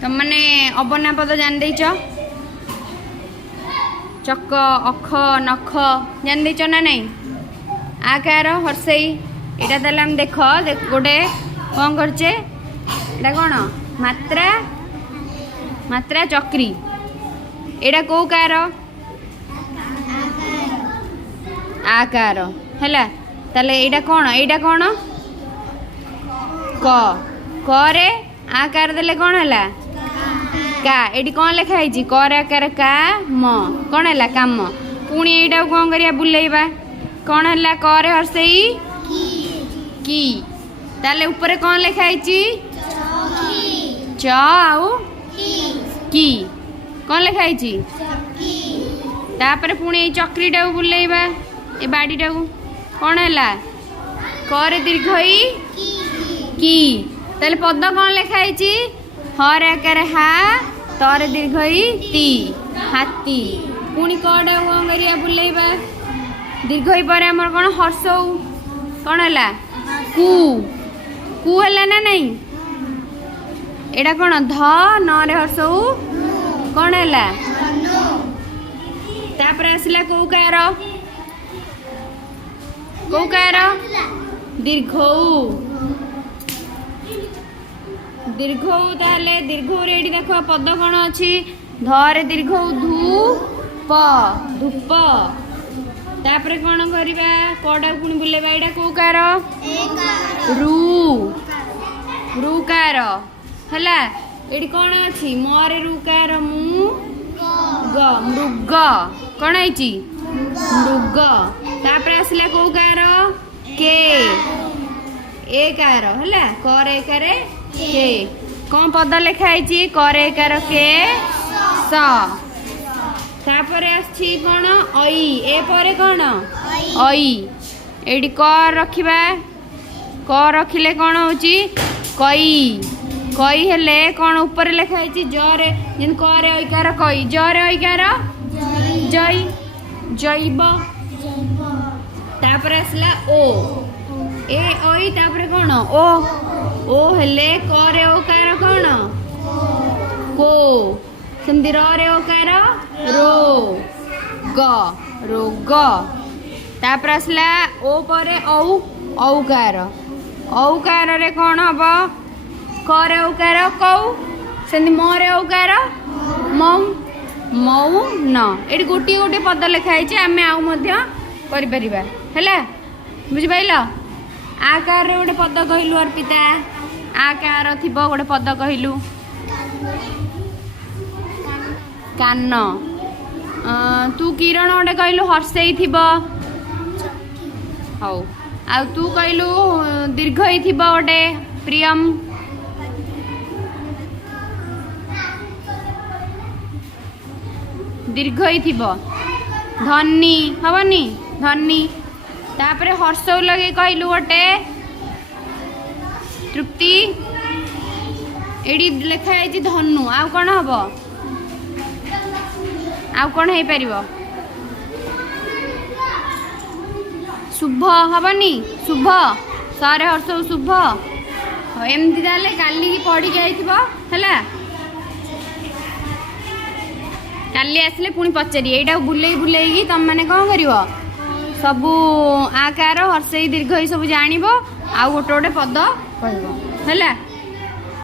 तुम मैंने अबना पद जान देच चक अख नख जान देच ना नहीं आकार हर्षई एटा ताले हम देख गोटे कौन करचे एटा कौन मात्रा मात्रा चक्री एटा कौ कार आकार हैला ताले एटा कौन क रे आकार देले कौन हैला का एटी कौन लिखा है कर आकार का म कौन है काम पुणी एटा कौन करिया बुलेइबा कौन है कर हर्षई की ताले ऊपर कौन लिखा है च आउ की कौन लिखा है तापर पुणी चक्रीटा बुलेइबा ए बाड़ीटा कौन है कर दीर्घई की ताले पद कौन लिखा है हर आकार हा तर दीर्घई ती हाथी पुणी कड़ा कौन करिया बुलेइबा दीर्घई पर हमर कौन हर्षौ कौन है कु कु है ना नहीं एटा कौन ध न हर्षौ कौन है तापर आसला कौ कार दीर्घौ दीर्घौ ताले दीर्घौ रे देख पद कौन अच्छी धरे दीर्घौ धूप धूप तापर कौन करवा कड़ा पुणी बुलेबा एटा कौ कार रु रुकार हला एटी कौन अच्छी मोर रुकार मु ग मृग कौन है मृग तापर आसला कौ कार के ए कार हला कर ए कार के कौन पद लिखा है कर ए कार के स तापर आछि कौन आई ए परे कौन आई एडी क रखिबा क रखिले कौन होची कई कई हेले कौन ऊपर लिखा है जरे जिन करे ऐकार कई जरे ऐकार जई जैब तापर आसला ओ ए ओई तापर कौन ओ हेले करे ओकार कौन को सेमती रे ओकार रो ग रोग तापर आसला ओ परे औकार रे कौन हम करे औकार कौ सेमती मोरे औकार मौ मौ न एटी गोटे गोटे पद लिखा है आम आउ है बुझिपाइल आकार गोटे पद कहलु अर्पिता आकार थी गोटे पद कहलु कान तू किरण गोटे कहलु हर्षई थी हौ आ तू कहलु दीर्घई थी गोटे प्रियम दीर्घई थी धनी हवनी धनी तापरे हर्षौ लगे कहलु गोटे तृप्ति एडी लिखा है धनु आउ कौन हम आउ कौन हो पार शुभ हवनी शुभ सारे हर्षौ शुभ एमती ताले काली पढ़ी जाइथिबो काली आसले पुणी पचारि एटा बुले बुले तुम मैंने कौन कर सबू आकार हर्षई दीर्घई सब जान आउ गोटे गोटे पद कह